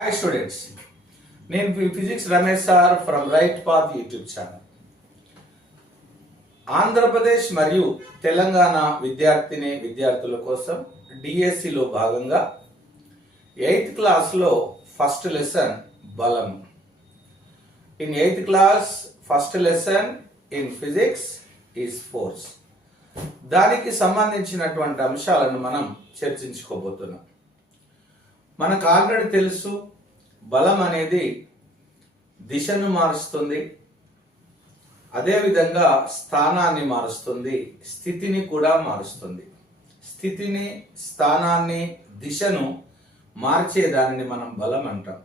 Hi students నేను physics Ramesh sir from right path YouTube channel Andhra Pradesh మరియు తెలంగాణ విద్యార్థిని విద్యార్థుల కోసం డిఎస్సిలో భాగంగా ఎయిత్ క్లాస్లో ఫస్ట్ లెసన్ బలం. In eighth class first lesson in physics is force దానికి సంబంధించినటువంటి అంశాలను మనం చర్చించుకోబోతున్నాం. మనకు ఆల్రెడీ తెలుసు బలం అనేది దిశను మారుస్తుంది అదేవిధంగా స్థానాన్ని మారుస్తుంది స్థితిని కూడా మారుస్తుంది. స్థితిని స్థానాన్ని దిశను మార్చే దానిని మనం బలం అంటాం.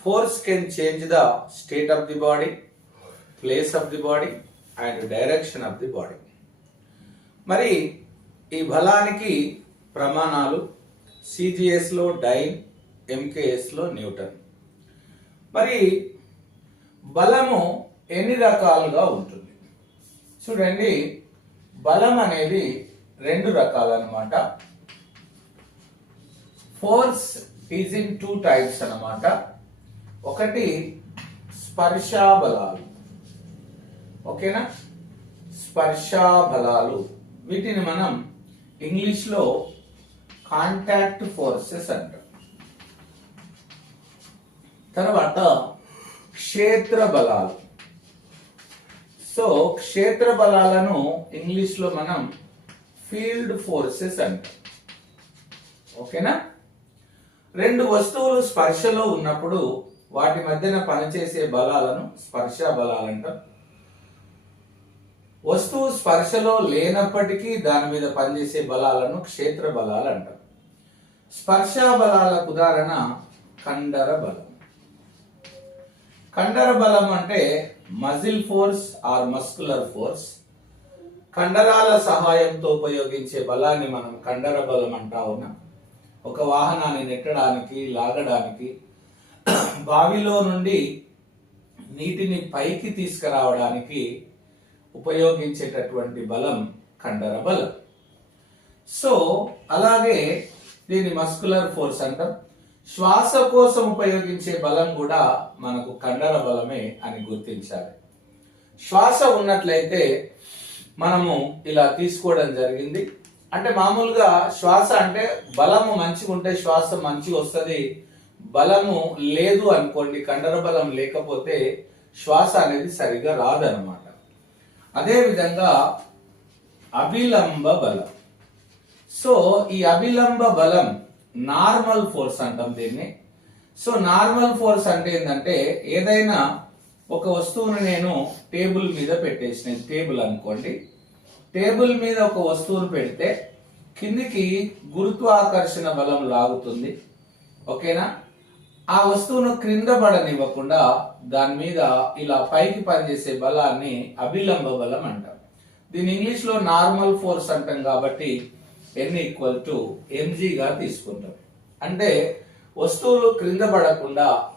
Force can change the state of the body place of the body and direction of the body మరి ఈ బలానికి ప్రమాణాలు సిజిఎస్లో డైన్ ఎంకేఎస్లో న్యూటన్. మరి బలము ఎన్ని రకాలుగా ఉంటుంది? చూడండి బలం అనేది రెండు రకాలన్నమాట. Force is in two types అన్నమాట. ఒకటి స్పర్శా బలాలు ఓకేనా? స్పర్శా బలాలు వీటిని మనం ఇంగ్లీష్లో కాంటాక్ట్ ఫోర్సెస్ అంటారు తర్వాత క్షేత్ర బలాలు. సో క్షేత్ర బలాలను ఇంగ్లీష్లో మనం ఫీల్డ్ ఫోర్సెస్ అంటాం. ఓకేనా? రెండు వస్తువులు స్పర్శలో ఉన్నప్పుడు వాటి మధ్యన పనిచేసే బలాలను స్పర్శ బలాలు వస్తువు స్పర్శలో లేనప్పటికీ దాని మీద పనిచేసే బలాలను క్షేత్ర బలాలు అంటారు. స్పర్శ బలాలకు ఉదాహరణ కండర బలం. కండర బలం అంటే muscle force or muscular force. కండరాల సహాయంతో ఉపయోగించే బలాన్ని మనం కండర బలం అంటా ఉన్నాం ఒక వాహనాన్ని నెట్టడానికి లాగడానికి బావిలో నుండి నీటిని పైకి తీసుకురావడానికి ఉపయోగించేటటువంటి బలం కండర బలం. సో అలాగే దీని మస్కులర్ ఫోర్స్ అంటాం. శ్వాస కోసం ఉపయోగించే బలం కూడా మనకు కండర బలమే అని గుర్తించాలి. శ్వాస ఉన్నట్లయితే మనము ఇలా తీసుకోవడం జరిగింది. అంటే మామూలుగా శ్వాస అంటే బలము మంచిగా ఉంటే శ్వాస మంచిగా వస్తుంది. బలము లేదు అనుకోండి కండర బలం లేకపోతే శ్వాస అనేది సరిగా రాదనమాట అదే విధంగా అభిలంబ బలం. సో ఈ అభిలంబ బలం నార్మల్ ఫోర్స్ అంటాం దీన్ని. సో నార్మల్ ఫోర్స్ అంటే ఏంటంటే ఏదైనా ఒక వస్తువును నేను టేబుల్ మీద పెట్టేసిన టేబుల్ అనుకోండి. టేబుల్ మీద ఒక వస్తువును పెడితే కిందికి గురుత్వాకర్షణ బలం లాగుతుంది. ఓకేనా? ఆ వస్తువును క్రింద పడనివ్వకుండా దాని మీద ఇలా పైకి పనిచేసే బలాన్ని అభిలంబ బలం అంటాం దీని ఇంగ్లీష్లో నార్మల్ ఫోర్స్ అంటాం కాబట్టి ఎన్ ఈక్వల్ టు ఎంజీగా తీసుకుంటాం. అంటే వస్తువులు క్రింద పడకుండా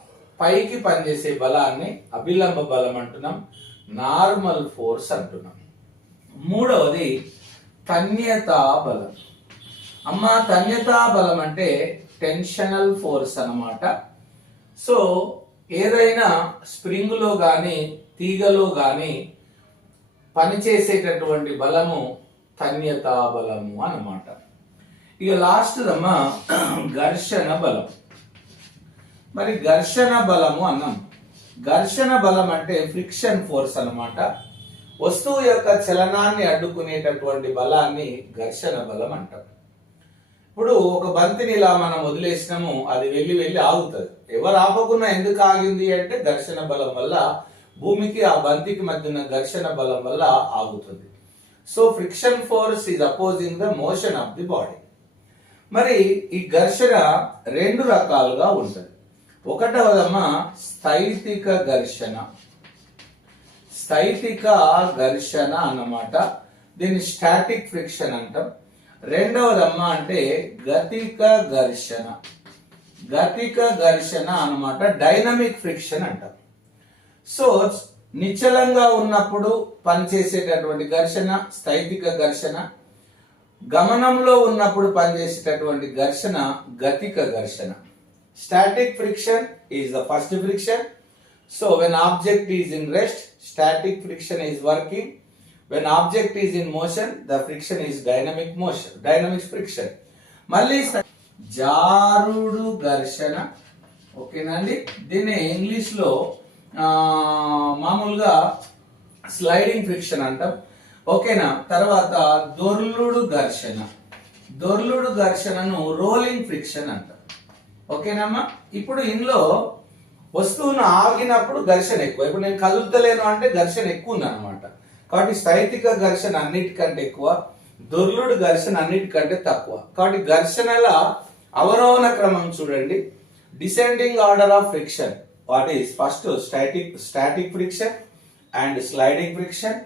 పైకి పనిచేసే బలాన్ని అభిలంబ బలం అంటున్నాం నార్మల్ ఫోర్స్ అంటున్నాం. మూడవది తన్యతా బలం. అమ్మ తన్యతా బలం అంటే టెన్షనల్ ఫోర్స్ అన్నమాట. సో ఏదైనా స్ప్రింగ్లో కానీ తీగలో కానీ పనిచేసేటటువంటి బలము తన్యతా బలము అన్నమాట. ఇక లాస్ట్ దమ్మా ఘర్షణ బలం. మరి ఘర్షణ బలము అన్నాం. ఘర్షణ బలం అంటే ఫ్రిక్షన్ ఫోర్స్ అన్నమాట. వస్తువు యొక్క చలనాన్ని అడ్డుకునేటటువంటి బలాన్ని ఘర్షణ బలం అంటాం. ఇప్పుడు ఒక బంతిని ఇలా మనం వదిలేసినాము అది వెళ్ళి వెళ్ళి ఆగుతుంది. ఎవరు ఆపకుండా ఎందుకు ఆగింది అంటే ఘర్షణ బలం వల్ల భూమికి ఆ బంతికి మధ్య ఉన్న ఘర్షణ బలం వల్ల ఆగుతుంది. So friction force is opposing the motion of the body మరి ఈ ఘర్షణ రెండు రకాలుగా ఉంటుంది. ఒకటవదమ్మ స్థైతిక ఘర్షణ. స్థైతిక ఘర్షణ అన్నమాట. దీన్ని స్టాటిక్ ఫ్రిక్షన్ అంటాం. రెండవదమ్మ అంటే గతిక ఘర్షణ. గతిక ఘర్షణ అన్నమాట డైనమిక్ ఫ్రిక్షన్ అంటాం సో నిశ్చలంగా ఉన్నప్పుడు పనిచేసేటటువంటి ఘర్షణ స్థైతిక ఘర్షణ గమనంలో ఉన్నప్పుడు పనిచేసేటటువంటి ఘర్షణ గతిక ఘర్షణ. Static friction is the first friction so when object is in rest static friction is working when object is in motion the friction is dynamic motion dynamic friction మళ్ళీ జారుడు ఘర్షణ. ఓకేనా అండి దీన్ని ఇంగ్లీష్లో మామూలుగా స్లైడింగ్ ఫ్రిక్షన్ అంటాం. ఓకేనా? తర్వాత దొర్లుడు ఘర్షణ. దొర్లుడు ఘర్షణను రోలింగ్ ఫ్రిక్షన్ అంటాం. ఓకేనమ్మా? ఇప్పుడు ఇందులో వస్తువును ఆగినప్పుడు ఘర్షణ ఎక్కువ. ఇప్పుడు నేను కదులుతలేను అంటే ఘర్షణ ఎక్కువ ఉంది అనమాట కాబట్టి స్థైతిక ఘర్షణ అన్నిటికంటే ఎక్కువ దొర్లుడు ఘర్షణ అన్నిటికంటే తక్కువ. కాబట్టి ఘర్షణల అవరోహణ క్రమం చూడండి. Descending order of friction what is first static static friction and sliding friction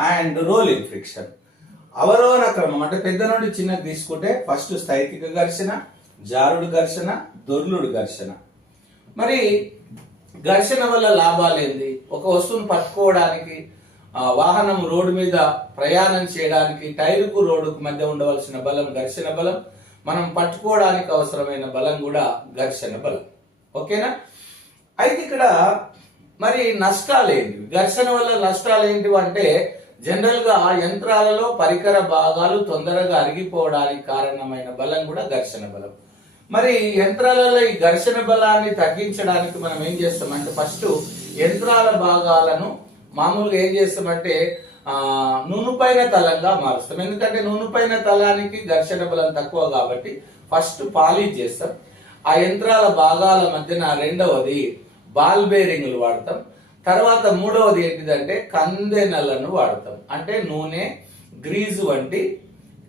and rolling friction అవరోహణ క్రమం అంటే పెద్ద నుండి చిన్నది తీసుకుంటే ఫస్ట్ స్థైతిక ఘర్షణ జారుడు ఘర్షణ దొర్లుడు ఘర్షణ. మరి ఘర్షణ వల్ల లాభాలు ఏంది? ఒక వస్తువును పట్టుకోవడానికి వాహనం రోడ్డు మీద ప్రయాణం చేయడానికి టైరుకు రోడ్డుకు మధ్య ఉండవలసిన బలం ఘర్షణ బలం మనం పట్టుకోవడానికి అవసరమైన బలం కూడా ఘర్షణ బలం. ఓకేనా? అయితే ఇక్కడ మరి నష్టాలు ఏంటి ఘర్షణ వల్ల నష్టాలు ఏంటివి అంటే జనరల్గా యంత్రాలలో పరికర భాగాలు తొందరగా అరిగిపోవడానికి కారణమైన బలం కూడా ఘర్షణ బలం. మరి యంత్రాలలో ఈ ఘర్షణ బలాన్ని తగ్గించడానికి మనం ఏం చేస్తామంటే ఫస్ట్ యంత్రాల భాగాలను మామూలుగా ఏం చేస్తామంటే ఆ నూనెపైన తలంగా మారుస్తాం. ఎందుకంటే నూనెపైన తలానికి ఘర్షణ బలం తక్కువ కాబట్టి ఫస్ట్ పాలిష్ చేస్తాం. ఆ యంత్రాల భాగాల మధ్యన రెండవది బాల్ బేరింగ్లు వాడతాం. తర్వాత మూడవది ఏంటిదంటే కందెనలను వాడతాం. అంటే నూనె గ్రీజు వంటి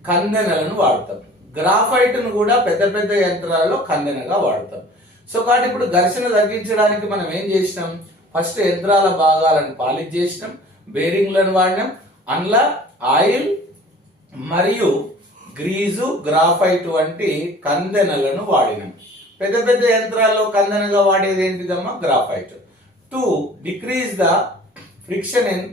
కందెనలను వాడతాం. గ్రాఫైట్ను కూడా పెద్ద పెద్ద యంత్రాల్లో కందెనగా వాడతాం. సో కాబట్టి ఇప్పుడు ఘర్షణ తగ్గించడానికి మనం ఏం చేసినాం? ఫస్ట్ యంత్రాల భాగాలను పాలిష్ చేసినాం బేరింగ్లను వాడినాం. అందులో ఆయిల్ మరియు గ్రీజు గ్రాఫైట్ వంటి కందెనలను వాడినాం. పెద్ద పెద్ద యంత్రాల్లో కందెనగా వాడేది ఏంటిదమ్మా? Graphite. To decrease the friction in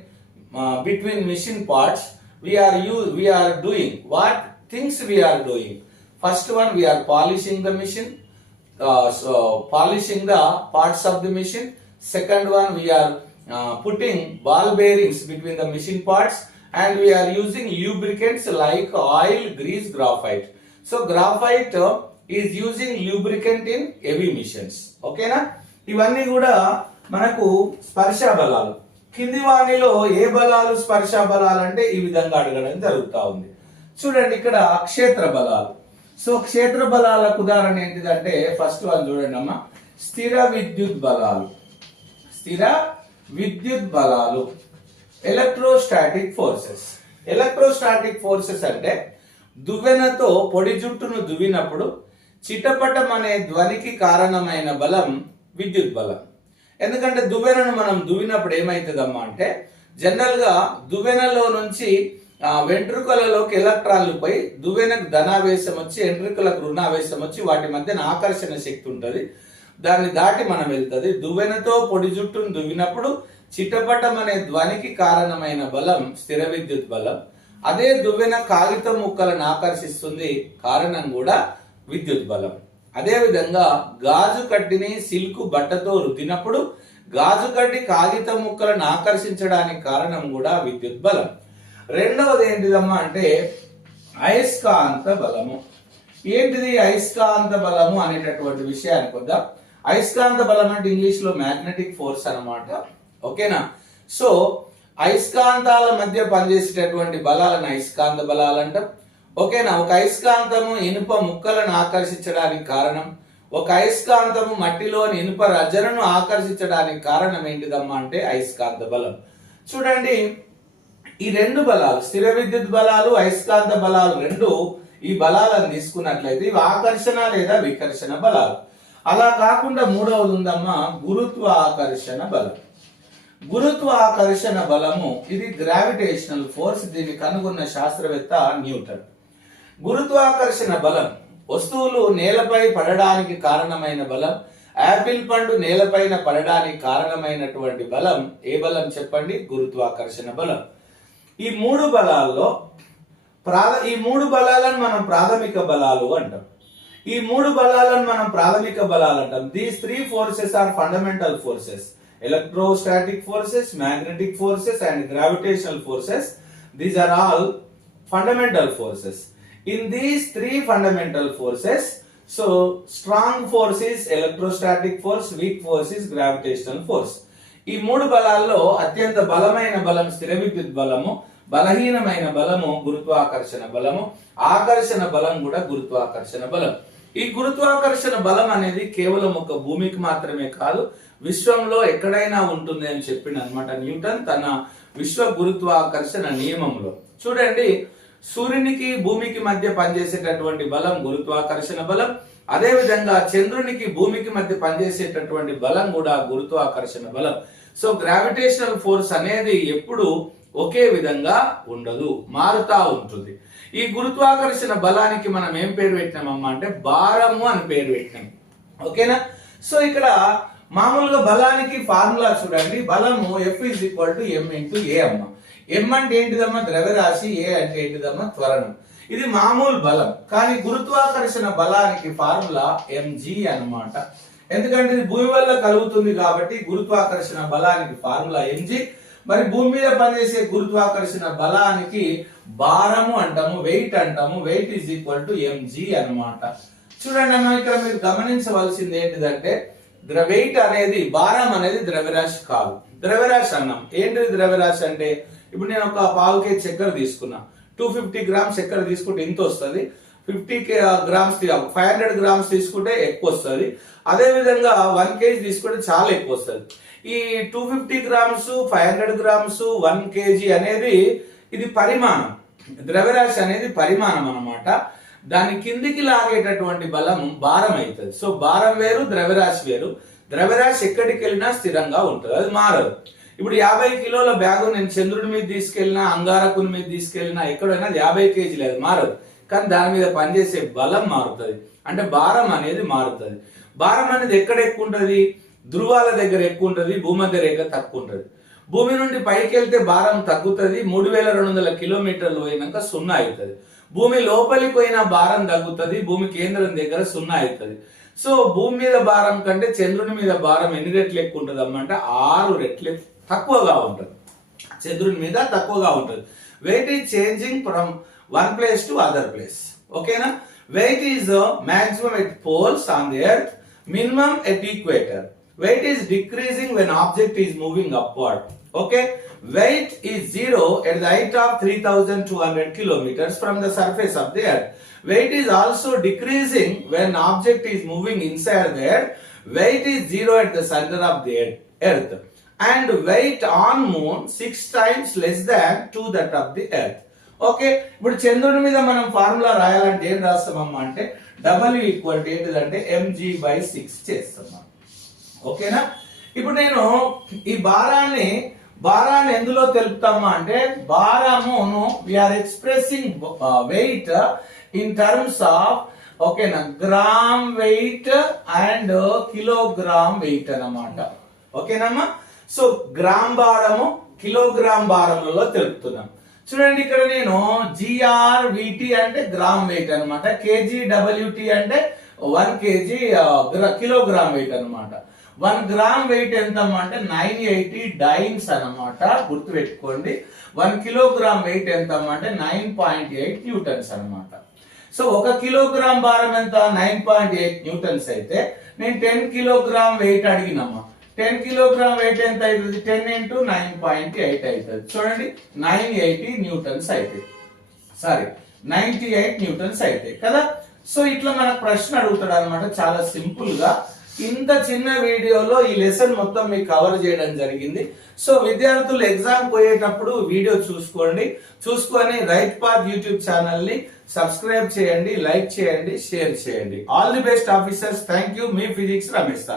between machine parts we are you we are doing what things we are doing first one we are polishing the machine polishing the parts of the machine polishing the parts of the machine second one we are uh, putting ball bearings between the machine parts and we are using lubricants like oil grease graphite so graphite uh, is using lubricant in heavy machines ఓకేనా ఇవన్నీ కూడా మనకు స్పర్శ బలాలు కింది వాణిలో ఏ బలాలు స్పర్శ బలాలు అంటే ఈ విధంగా అడగడం జరుగుతా ఉంది చూడండి ఇక్కడ క్షేత్ర బలాలు సో క్షేత్ర బలాలకు ఉదాహరణ ఏంటిదంటే ఫస్ట్ వన్ చూడండి అమ్మా స్థిర విద్యుత్ బలాలు స్థిర విద్యుత్ బలాలు ఎలక్ట్రోస్టాటిక్ ఫోర్సెస్ ఎలక్ట్రోస్టాటిక్ ఫోర్సెస్ అంటే దువ్వెనతో పొడి జుట్టును దువ్వినప్పుడు చిటపటం అనే ధ్వనికి కారణమైన బలం విద్యుత్ బలం. ఎందుకంటే దువ్వెనను మనం దువ్వినప్పుడు ఏమవుతుందమ్మా అంటే జనరల్గా దువ్వెనలో నుంచి వెంట్రుకలలోకి ఎలక్ట్రాన్లు పోయి దువ్వెనకు ధనావేశం వచ్చి వెంట్రుకలకు రుణావేశం వచ్చి వాటి మధ్యన ఆకర్షణ శక్తి ఉంటుంది. దాన్ని దాటి మనం వెళ్తుంది. దువ్వెనతో పొడి జుట్టును దువ్వినప్పుడు చిట్టపటం అనే ధ్వనికి కారణమైన బలం స్థిర విద్యుత్ బలం. అదే దువ్వెన కాగితం ముక్కలను ఆకర్షిస్తుంది కారణం కూడా విద్యుత్ బలం. అదే విధంగా గాజు కడ్డిని సిల్క్ బట్టతో రుద్దినప్పుడు గాజు కడ్డి కాగితం ముక్కలను ఆకర్షించడానికి కారణం కూడా విద్యుత్ బలం. రెండవది ఏంటిదమ్మా అంటే అయస్కాంత బలము. ఏంటిది అయస్కాంత బలము అనేటటువంటి విషయానికి వద్దాం అయస్కాంత బలం అంటే ఇంగ్లీష్లో మ్యాగ్నెటిక్ ఫోర్స్ అనమాట ఓకేనా సో అయస్కాంతాల మధ్య పనిచేసేటటువంటి బలాలను అయస్కాంత బలాలు అంటాం. ఓకేనా ఒక అయస్కాంతము ఇనుప ముక్కలను ఆకర్షించడానికి కారణం. ఒక అయస్కాంతము మట్టిలోని ఇనుప రజలను ఆకర్షించడానికి కారణం ఏంటిదమ్మా అంటే అయస్కాంత బలం. చూడండి ఈ రెండు బలాలు స్థిర విద్యుత్ బలాలు అయస్కాంత బలాలు రెండు ఈ బలాలను తీసుకున్నట్లయితే ఇవి ఆకర్షణ లేదా వికర్షణ బలాలు. అలా కాకుండా మూడవది ఉందమ్మా గురుత్వ ఆకర్షణ బలం. గురుత్వ ఆకర్షణ బలము ఇది గ్రావిటేషనల్ ఫోర్స్ దీన్ని కనుగొన్న శాస్త్రవేత్త న్యూటన్. గురుత్వాకర్షణ బలం వస్తువులు నేలపై పడడానికి కారణమైన బలం యాపిల్ పండు నేలపైన పడడానికి కారణమైనటువంటి బలం ఏ బలం చెప్పండి? గురుత్వాకర్షణ బలం. ఈ మూడు బలాల్లో ప్రాధ ఈ మూడు బలాలను మనం ప్రాథమిక బలాలు అంటాం. ఈ మూడు బలాలను మనం ప్రాథమిక బలాలు అంటాం these three forces are fundamental forces electrostatic forces magnetic forces and gravitational forces these are all fundamental forces in these three fundamental forces so strong force is electrostatic force weak force is gravitational force ఈ మూడు బలాల్లో అత్యంత బలమైన బలం స్థిర విద్యుత్ బలము బలహీనమైన బలము గురుత్వాకర్షణ బలము ఆకర్షణ బలం కూడా గురుత్వాకర్షణ బలం. ఈ గురుత్వాకర్షణ బలం అనేది కేవలం ఒక భూమికి మాత్రమే కాదు విశ్వంలో ఎక్కడైనా ఉంటుంది అని చెప్పిండు అనమాట న్యూటన్ తన విశ్వ గురుత్వాకర్షణ నియమంలో. చూడండి సూర్యునికి భూమికి మధ్య పనిచేసేటటువంటి బలం గురుత్వాకర్షణ బలం అదే విధంగా చంద్రునికి భూమికి మధ్య పనిచేసేటటువంటి బలం కూడా గురుత్వాకర్షణ బలం. సో గ్రావిటేషనల్ ఫోర్స్ అనేది ఎప్పుడు ఒకే విధంగా ఉండదు మారుతా ఉంటుంది. ఈ గురుత్వాకర్షణ బలానికి మనం ఏం పేరు పెట్టినామమ్మా అంటే భారము అని పేరు పెట్టినాం. ఓకేనా? సో ఇక్కడ మామూలుగా బలానికి ఫార్ములా చూడండి. బలము F is equal to M into A అమ్మ. ఎం అంటే ఏంటిదమ్మా? ద్రవ్యరాశి. ఏ అంటే ఏంటిదమ్మా? త్వరణం. ఇది మామూలు బలం. కానీ గురుత్వాకర్షణ బలానికి ఫార్ములా ఎంజీ అన్నమాట. ఎందుకంటే ఇది భూమి వల్ల కలుగుతుంది కాబట్టి గురుత్వాకర్షణ బలానికి ఫార్ములా ఎంజీ మరి భూమి మీద పనిచేసే గురుత్వాకర్షణ బలానికి భారము అంటాము వెయిట్ అంటాము weight is equal to MG అన్నమాట. చూడండి అన్న ఇక్కడ మీరు గమనించవలసింది ఏంటిదంటే వెయిట్ అనేది భారం అనేది ద్రవ్యరాశి కాదు. ద్రవ్యరాశి అన్నాం. ఏంటిది ద్రవ్యరాశి అంటే ఇప్పుడు నేను ఒక పావు కేజీ చక్కెర తీసుకున్నా. టూ ఫిఫ్టీ గ్రామ్స్ చక్కెర తీసుకుంటే ఎంత వస్తుంది? Fifty grams five hundred grams తీసుకుంటే ఎక్కువ వస్తుంది అదే విధంగా వన్ కేజీ తీసుకుంటే చాలా ఎక్కువ వస్తుంది ఈ two fifty grams five hundred grams one KG అనేది ఇది పరిమాణం. ద్రవ్యరాశి అనేది పరిమాణం అనమాట దాని కిందికి లాగేటటువంటి బలం భారం అవుతుంది సో భారం వేరు ద్రవ్యరాశి వేరు. ద్రవ్యరాశి ఎక్కడికి వెళ్ళినా స్థిరంగా ఉంటుంది. అది మారదు. ఇప్పుడు యాభై కిలోల బ్యాగు నేను చంద్రుడి మీద తీసుకెళ్ళినా అంగారకుని మీద తీసుకెళ్ళినా ఎక్కడైనా అది యాభై కేజీలు అది మారదు. కానీ దాని మీద పనిచేసే బలం మారుతుంది. అంటే భారం అనేది మారుతుంది. భారం అనేది ఎక్కడ ఎక్కువ ఉంటుంది? ధృవాల దగ్గర ఎక్కువ ఉంటుంది భూమధ్య రేఖ తక్కువ ఉంటుంది. భూమి నుండి పైకి వెళ్తే భారం తగ్గుతుంది మూడు వేల రెండు వందల కిలోమీటర్లు పోయినాక సున్నా అవుతుంది. భూమి లోపలికి పోయిన భారం తగ్గుతుంది భూమి కేంద్రం దగ్గర సున్నా అవుతుంది. సో భూమి మీద భారం కంటే చంద్రుని మీద భారం ఎన్ని రెట్లు ఎక్కువ ఉంటుంది అమ్మంటే ఆరు రెట్లు తక్కువగా ఉంటుంది. చంద్రుని మీద తక్కువగా ఉంటుంది. Weight is changing from one place to other place. Okay, na? Weight is uh, maximum at poles on the earth, minimum at equator. Weight is decreasing when object is moving upward. Okay, weight is zero at the height of 3200 kilometers from the surface of the earth. Weight is also decreasing when object is moving inside the earth. Weight is zero at the center of the earth. And weight on moon six times less than to that of the earth. Okay ఇప్పుడు చంద్రుడి మీద మనం formula రాయాలంటే ఏం రాస్తామమ్మా అంటే W equal to ఏంటిదంటే MG by six చేస్తాం ఓకేనా? ఇప్పుడు నేను ఈ భారాన్ని భారాన్ని ఎందులో తెలుపుతామా అంటే భారమును we're expressing weight in terms of ఓకేనా gram weight and kilogram weight అన్నమాట. ఓకేనమ్మా? సో గ్రామ్ భారము కిలోగ్రామ్ భారములలో తెలుపుతున్నాం. చూడండి ఇక్కడ నేను జిఆర్ విటి అంటే గ్రామ్ వెయిట్ అన్నమాట. కేజీ డబ్ల్యూటి అంటే వన్ కేజీ కిలోగ్రామ్ వెయిట్ అనమాట వన్ గ్రామ్ వెయిట్ ఎంత అంటే నైన్ ఎయిటీ డైన్స్ అనమాట గుర్తు పెట్టుకోండి వన్ కిలోగ్రామ్ వెయిట్ ఎంత అంటే నైన్ పాయింట్ ఎయిట్ న్యూటన్స్ అనమాట సో ఒక కిలోగ్రామ్ భారం ఎంత? నైన్ పాయింట్ ఎయిట్ న్యూటన్స్ అయితే. నేను టెన్ కిలోగ్రామ్ వెయిట్ అడిగినమ్మా. టెన్ కిలోగ్రామ్ వెయిట్ ఎంత అవుతుంది? Ten into nine point eight అవుతుంది. చూడండి నైన్ ఎయిటీ న్యూటన్స్ అవుతాయి. సారీ నైన్టీ ఎయిట్ న్యూటన్స్ అవుతాయి కదా? సో ఇట్లా మనకు ప్రశ్న అడుగుతాడు అనమాట చాలా సింపుల్గా. ఇంత చిన్న వీడియోలో ఈ లెసన్ మొత్తం మీకు కవర్ చేయడం జరిగింది. సో విద్యార్థులు ఎగ్జామ్ పోయేటప్పుడు వీడియో చూసుకోండి. చూసుకొని రైట్ పాత్ యూట్యూబ్ ఛానల్ని సబ్స్క్రైబ్ చేయండి లైక్ చేయండి షేర్ చేయండి. All the best officers thank you me physics Ramesh